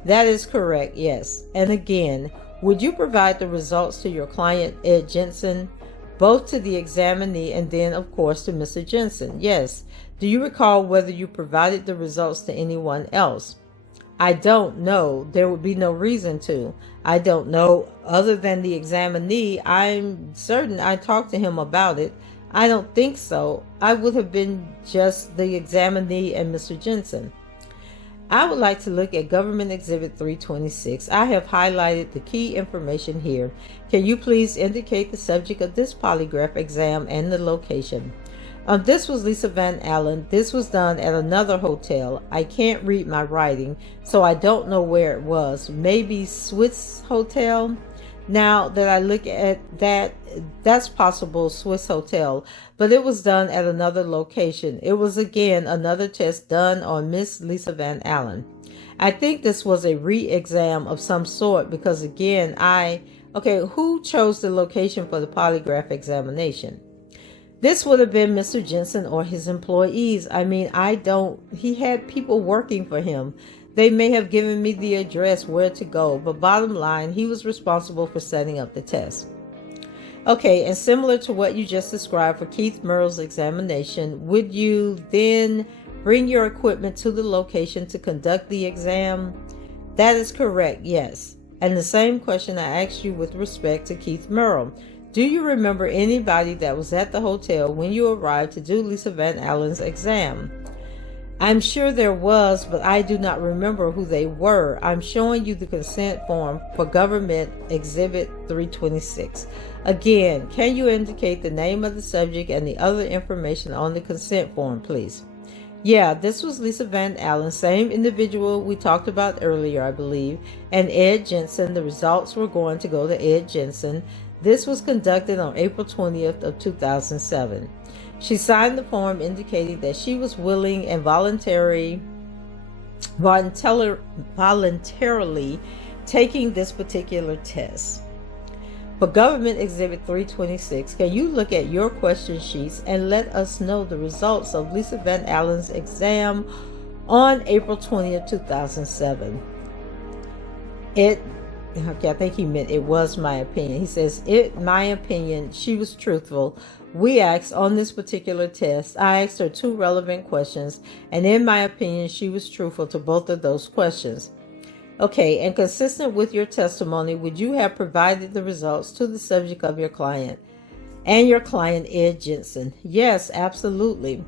That is correct, yes. And again, would you provide the results to your client, Ed Jensen, both to the examinee and then, of course, to Mr. Jensen? Yes. Do you recall whether you provided the results to anyone else? I don't know. There would be no reason to. I don't know other than the examinee. I'm certain I talked to him about it. I don't think so. I would have been just the examinee and Mr. Jensen. I would like to look at Government Exhibit 326. I have highlighted the key information here. Can you please indicate the subject of this polygraph exam and the location? This was Lisa Van Allen. This was done at another hotel. I can't read my writing, so I don't know where it was. Maybe Swiss Hotel? Now that I look at that, that's possible, Swiss Hotel, but it was done at another location. It was again another test done on Miss Lisa Van Allen. I think this was a re-exam of some sort because again, who chose the location for the polygraph examination? This would have been Mr. Jensen or his employees. He had people working for him. They may have given me the address where to go, but bottom line, he was responsible for setting up the test. Okay, and similar to what you just described for Keith Merle's examination, would you then bring your equipment to the location to conduct the exam? That is correct, yes. And the same question I asked you with respect to Keith Merle. Do you remember anybody that was at the hotel when you arrived to do Lisa Van Allen's exam? I'm sure there was, but I do not remember who they were. I'm showing you the consent form for Government Exhibit 326. Again, can you indicate the name of the subject and the other information on the consent form, please? Yeah, this was Lisa Van Allen, same individual we talked about earlier, I believe, and Ed Jensen. The results were going to go to Ed Jensen. This was conducted on April 20th of 2007. She signed the form indicating that she was willing and voluntarily taking this particular test. For Government Exhibit 326, can you look at your question sheets and let us know the results of Lisa Van Allen's exam on April 20th, 2007? I think he meant it was my opinion. He says, my opinion, she was truthful. We asked on this particular test, I asked her 2 relevant questions, and in my opinion, she was truthful to both of those questions. Okay, and consistent with your testimony, would you have provided the results to the subject of your client and your client, Ed Jensen? Yes, absolutely.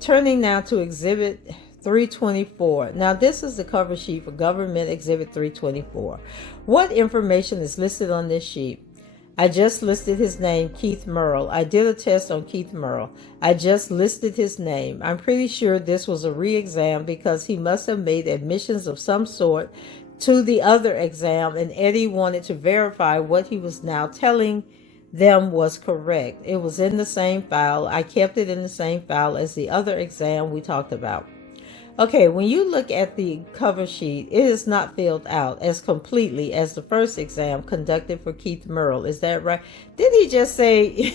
Turning now to Exhibit 324. Now, this is the cover sheet for Government Exhibit 324. What information is listed on this sheet? I just listed his name, Keith Merle. I did a test on Keith Merle. I just listed his name. I'm pretty sure this was a re-exam because he must have made admissions of some sort to the other exam, and Eddie wanted to verify what he was now telling them was correct. It was in the same file. I kept it in the same file as the other exam we talked about. Okay, when you look at the cover sheet, it is not filled out as completely as the first exam conducted for Keith Merle. Is that right? Did he just say...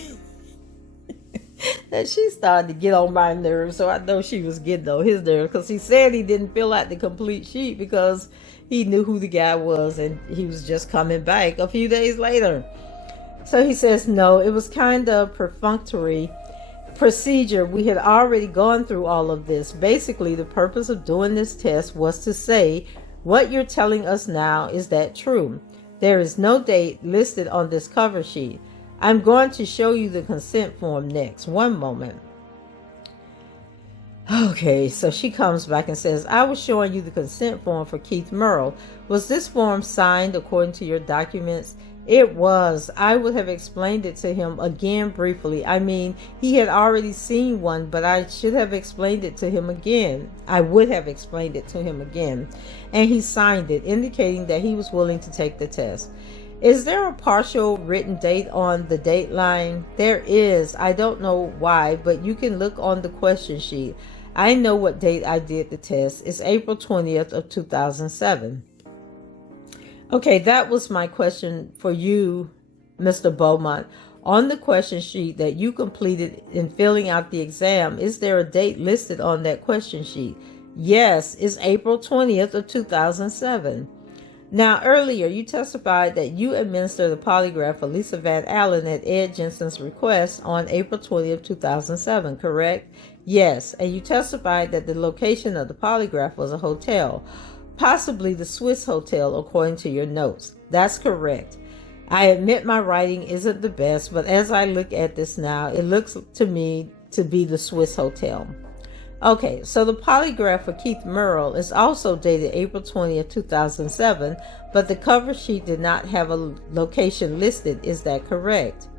And she started to get on my nerves, so I know she was getting on his nerves because he said he didn't fill out the complete sheet because he knew who the guy was and he was just coming back a few days later. So he says, no, it was kind of perfunctory procedure. We had already gone through all of this. Basically, the purpose of doing this test was to say, what you're telling us now, is that true? There is no date listed on this cover sheet. I'm going to show you the consent form next. One moment. Okay, so she comes back and says, I was showing you the consent form for Keith Merle. Was this form signed according to your documents? It was. I would have explained it to him again briefly. I mean, he had already seen one, but I should have explained it to him again. I would have explained it to him again. And he signed it, indicating that he was willing to take the test. Is there a partial written date on the date line? There is. I don't know why, but you can look on the question sheet. I know what date I did the test. It's April 20th of 2007. Okay, that was my question for you, Mr. Beaumont. On the question sheet that you completed in filling out the exam, is there a date listed on that question sheet? Yes, it's April 20th of 2007. Now, earlier, you testified that you administered the polygraph for Lisa Van Allen at Ed Jensen's request on April 20th, 2007, correct? Yes, and you testified that the location of the polygraph was a hotel, possibly the Swiss Hotel, according to your notes. That's correct. I admit my writing isn't the best, but as I look at this now, it looks to me to be the Swiss Hotel. Okay, so the polygraph for Keith Merle is also dated April 20th, 2007, but the cover sheet did not have a location listed. Is that correct?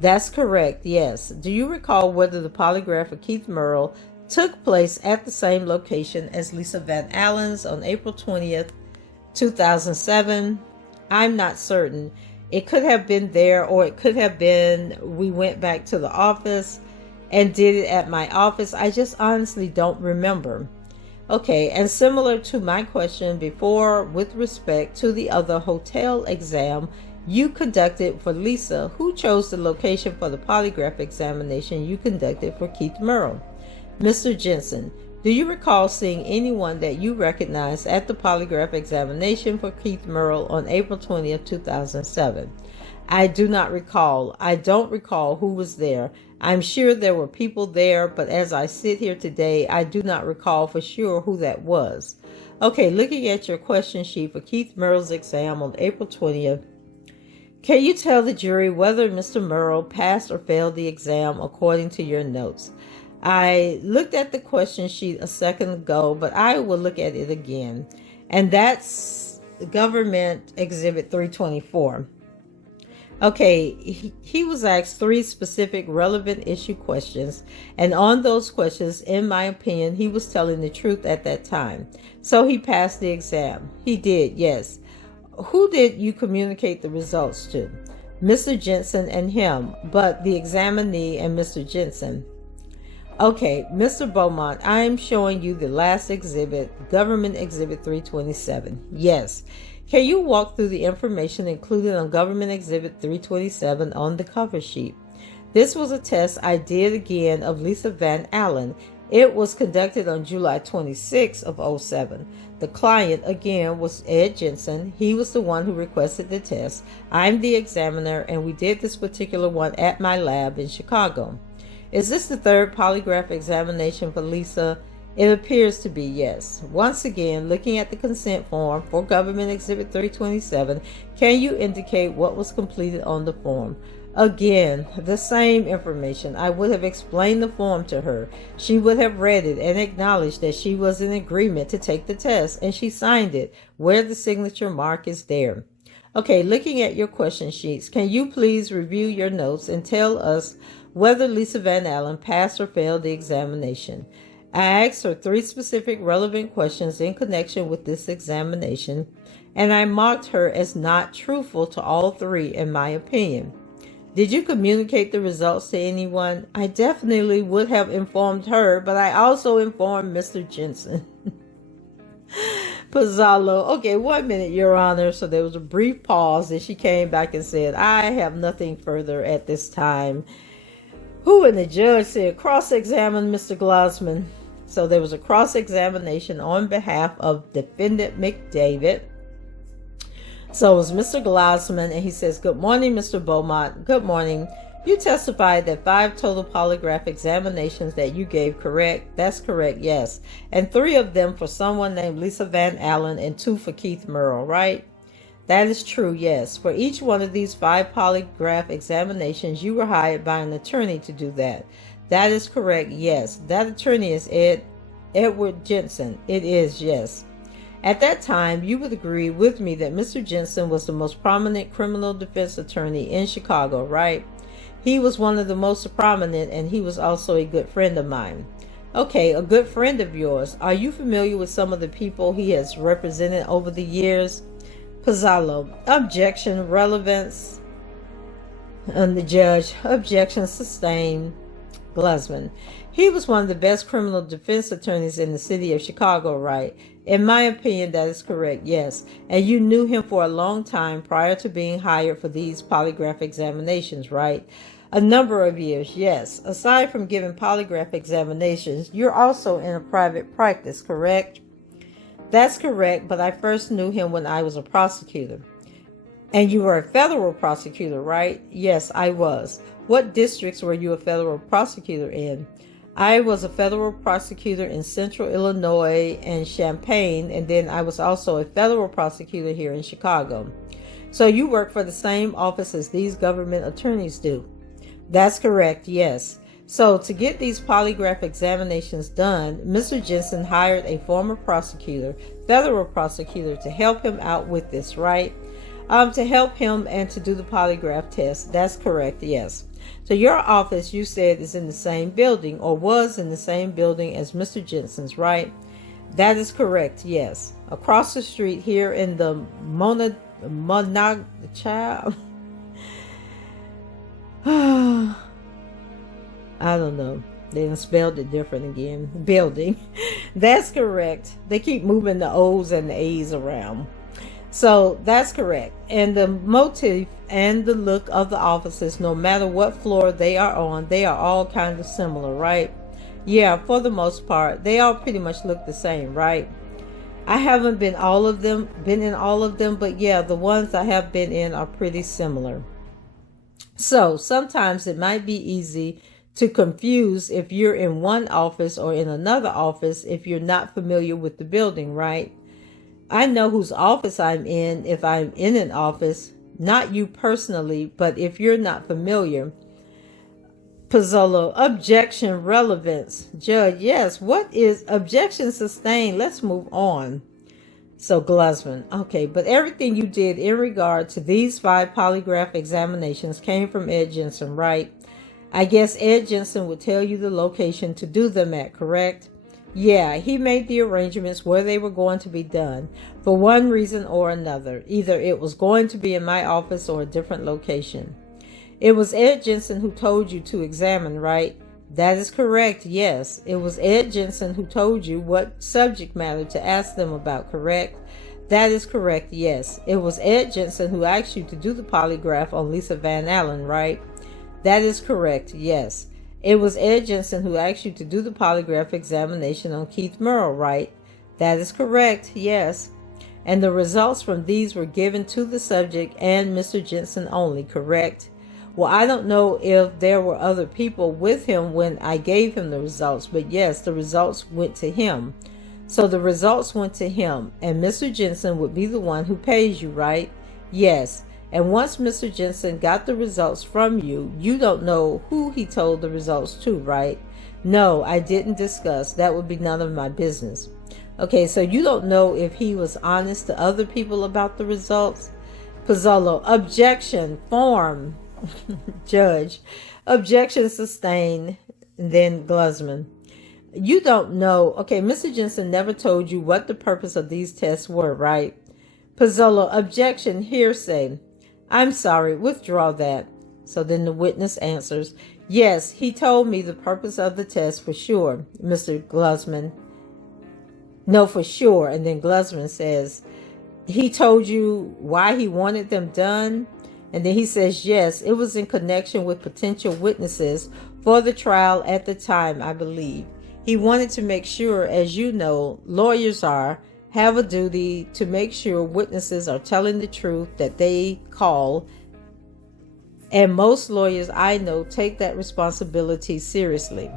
That's correct, yes. Do you recall whether the polygraph for Keith Merle took place at the same location as Lisa Van Allen's on April 20th, 2007? I'm not certain. It could have been there, or it could have been we went back to the office and did it at my office. I just honestly don't remember. Okay, and similar to my question before, with respect to the other hotel exam you conducted for Lisa, who chose the location for the polygraph examination you conducted for Keith Merle? Mr. Jensen, do you recall seeing anyone that you recognized at the polygraph examination for Keith Merle on April 20th, 2007? I do not recall. I don't recall who was there. I'm sure there were people there, but as I sit here today, I do not recall for sure who that was. Okay, looking at your question sheet for Keith Merle's exam on April 20th, can you tell the jury whether Mr. Merle passed or failed the exam according to your notes? I looked at the question sheet a second ago, but I will look at it again. And that's Government Exhibit 324. Okay, he was asked 3 specific relevant issue questions, and on those questions, in my opinion, he was telling the truth at that time. So he passed the exam. He did, yes. Who did you communicate the results to? Mr. Jensen and him, but the examinee and Mr. Jensen. Okay, Mr. Beaumont, I am showing you the last exhibit, Government Exhibit 327. Yes. Can you walk through the information included on Government Exhibit 327 on the cover sheet? This was a test I did again of Lisa Van Allen. It was conducted on July 26 of 2007. The client, again, was Ed Jensen. He was the one who requested the test. I'm the examiner, and we did this particular one at my lab in Chicago. Is this the 3rd polygraph examination for Lisa? It appears to be, yes. Once again, looking at the consent form for Government Exhibit 327, can you indicate what was completed on the form? Again, the same information. I would have explained the form to her. She would have read it and acknowledged that she was in agreement to take the test, and she signed it where the signature mark is there. Okay, looking at your question sheets, can you please review your notes and tell us whether Lisa Van Allen passed or failed the examination? I asked her 3 specific relevant questions in connection with this examination, and I marked her as not truthful to all 3 in my opinion. Did you communicate the results to anyone? I definitely would have informed her, but I also informed Mr. Jensen. Pozzalo. Okay, 1 minute, Your Honor. So there was a brief pause, and she came back and said, I have nothing further at this time. Who and the judge said cross-examine Mr. Glusman. So there was a cross-examination on behalf of defendant McDavid. So it was Mr. Glusman, and he says, "Good morning, Mr. Beaumont. Good morning. You testified that 5 total polygraph examinations that you gave, correct?" "That's correct, yes. And 3 of them for someone named Lisa Van Allen and 2 for Keith Merle, right?" "That is true, yes. For each one of these 5 polygraph examinations, you were hired by an attorney to do that." "That is correct, yes. That attorney is Edward Jensen." "It is, yes." "At that time, you would agree with me that Mr. Jensen was the most prominent criminal defense attorney in Chicago, right?" "He was one of the most prominent, and he was also a good friend of mine." "Okay, a good friend of yours. Are you familiar with some of the people he has represented over the years?" Pizzolo: "Objection, relevance." And the judge: "Objection sustained." Glusman: "He was one of the best criminal defense attorneys in the city of Chicago, right?" "In my opinion, that is correct, yes. And you knew him for a long time prior to being hired for these polygraph examinations, right?" "A number of years, yes. Aside from giving polygraph examinations, you're also in a private practice, correct?" "That's correct, but I first knew him when I was a prosecutor." "And you were a federal prosecutor, right?" "Yes, I was." "What districts were you a federal prosecutor in?" "I was a federal prosecutor in Central Illinois and Champaign, and then I was also a federal prosecutor here in Chicago." "So you work for the same office as these government attorneys do?" "That's correct, yes." "So to get these polygraph examinations done, Mr. Jensen hired a former prosecutor, federal prosecutor, to help him out with this, right?" To help him and to do the polygraph test." "That's correct, yes." "So your office, you said, is in the same building, or was in the same building as Mr. Jensen's, right?" "That is correct, yes. Across the street here in the child." I don't know. They spelled it different again. "Building." "That's correct. They keep moving the O's and the A's around." So that's correct. "And the motif and the look of the offices, no matter what floor they are on, they are all kind of similar, right?" "Yeah, for the most part. They all pretty much look the same, right?" "I haven't been in all of them, but yeah, the ones I have been in are pretty similar." So sometimes it might be easy to confuse if you're in one office or in another office if you're not familiar with the building, right? "I know whose office I'm in if I'm in an office, not you personally, but if you're not familiar." Pizzolo: "Objection, relevance." Judge: "Yes, what is objection sustained? Let's move on." So Glusman: "Okay, but everything you did in regard to these 5 polygraph examinations came from Ed Jensen, right?" "I guess Ed Jensen would tell you the location to do them at, correct?" "Yeah, he made the arrangements where they were going to be done, for one reason or another. Either it was going to be in my office or a different location." "It was Ed Jensen who told you to examine, right?" "That is correct, yes. It was Ed Jensen who told you what subject matter to ask them about, correct?" "That is correct, yes. It was Ed Jensen who asked you to do the polygraph on Lisa Van Allen, right?" "That is correct, yes. It was Ed Jensen who asked you to do the polygraph examination on Keith Merle, right?" "That is correct, yes. And the results from these were given to the subject and Mr. Jensen only, correct?" "Well, I don't know if there were other people with him when I gave him the results, but yes, the results went to him." "So the results went to him, and Mr. Jensen would be the one who pays you, right?" "Yes. And once Mr. Jensen got the results from you, you don't know who he told the results to, right?" "No, I didn't discuss. That would be none of my business." "Okay, so you don't know if he was honest to other people about the results?" Pizzolo: "Objection, form." Judge: "Objection sustained." And then Glusman: "You don't know. Okay, Mr. Jensen never told you what the purpose of these tests were, right?" Pizzolo: "Objection, hearsay." "I'm sorry, withdraw that." So then the witness answers, "Yes, he told me the purpose of the test for sure." Mr. Glusman: "No, for sure." And then Glusman says, "He told you why he wanted them done?" And then he says, "Yes, it was in connection with potential witnesses for the trial at the time, I believe. He wanted to make sure, as you know, lawyers have a duty to make sure witnesses are telling the truth that they call. And most lawyers I know take that responsibility seriously.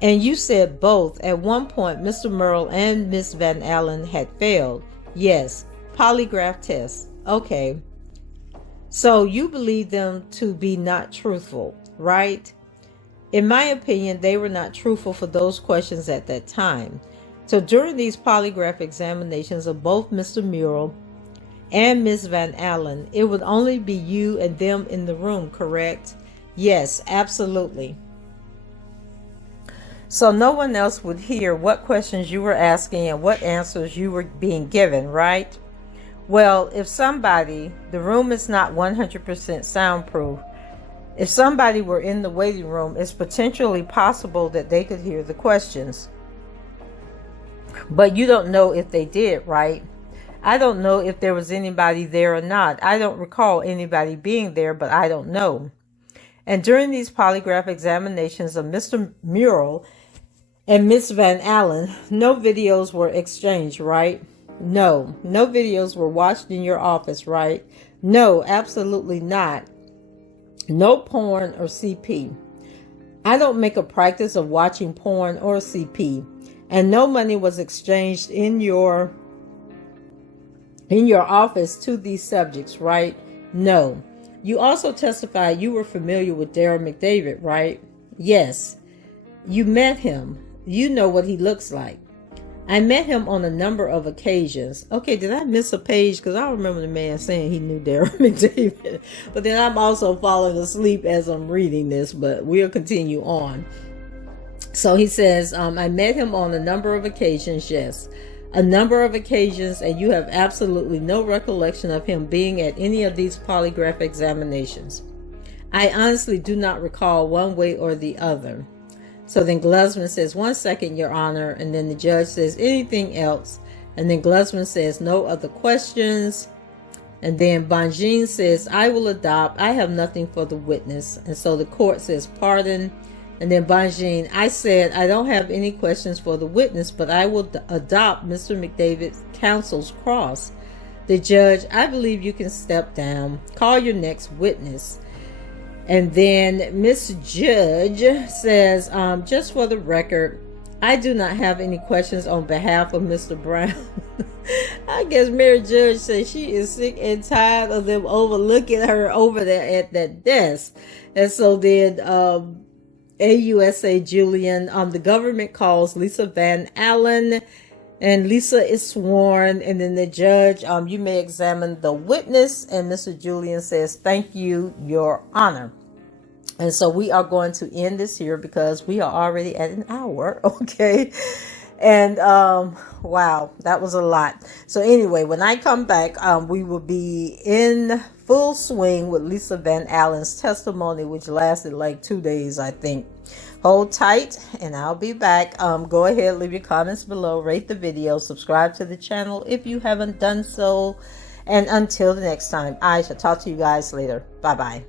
And you said both. At one point, Mr. Merle and Miss Van Allen had failed. Yes, polygraph tests. Okay. So you believe them to be not truthful, right? In my opinion, they were not truthful for those questions at that time. So during these polygraph examinations of both Mr. Merle and Miss Van Allen, it would only be you and them in the room, correct? Yes, absolutely. So no one else would hear what questions you were asking and what answers you were being given, right? Well, if somebody, the room is not 100% soundproof. If somebody were in the waiting room, it's potentially possible that they could hear the questions. But you don't know if they did, right? I don't know if there was anybody there or not. I don't recall anybody being there, but I don't know. And during these polygraph examinations of Mr. Merle and Miss Van Allen, no videos were exchanged, right? No videos were watched in your office, right? No, absolutely not. No porn or CP. I don't make a practice of watching porn or CP. And no money was exchanged in your office to these subjects, right? No. You also testified you were familiar with Darryl McDavid, right? Yes. You met him. You know what he looks like. I met him on a number of occasions. Okay, did I miss a page? Because I remember the man saying he knew Darryl McDavid. But then I'm also falling asleep as I'm reading this, but we'll continue on. So he says, I met him on a number of occasions, yes. A number of occasions, and you have absolutely no recollection of him being at any of these polygraph examinations. I honestly do not recall one way or the other. So then Glusman says, 1 second, Your Honor. And then the judge says, anything else? And then Glusman says, no other questions. And then Bonjean says, I will adopt. I have nothing for the witness. And so the court says, pardon. And then Bonjean, I said, I don't have any questions for the witness, but I will adopt Mr. McDavid's counsel's cross. The judge, I believe you can step down. Call your next witness. And then Miss Judge says, just for the record, I do not have any questions on behalf of Mr. Brown. I guess Mary Judge says she is sick and tired of them overlooking her over there at that desk. And so then AUSA Julian, the government calls Lisa Van Allen, and Lisa is sworn. And then the judge, you may examine the witness. And Mr. Julian says, thank you, Your Honor. And so we are going to end this here because we are already at an hour. Okay. And wow, that was a lot. So anyway, when I come back, we will be in full swing with Lisa Van Allen's testimony, which lasted like 2 days, I think. Hold tight, and I'll be back. Go ahead, leave your comments below, rate the video, subscribe to the channel if you haven't done so. And until the next time, I shall talk to you guys later. Bye-bye.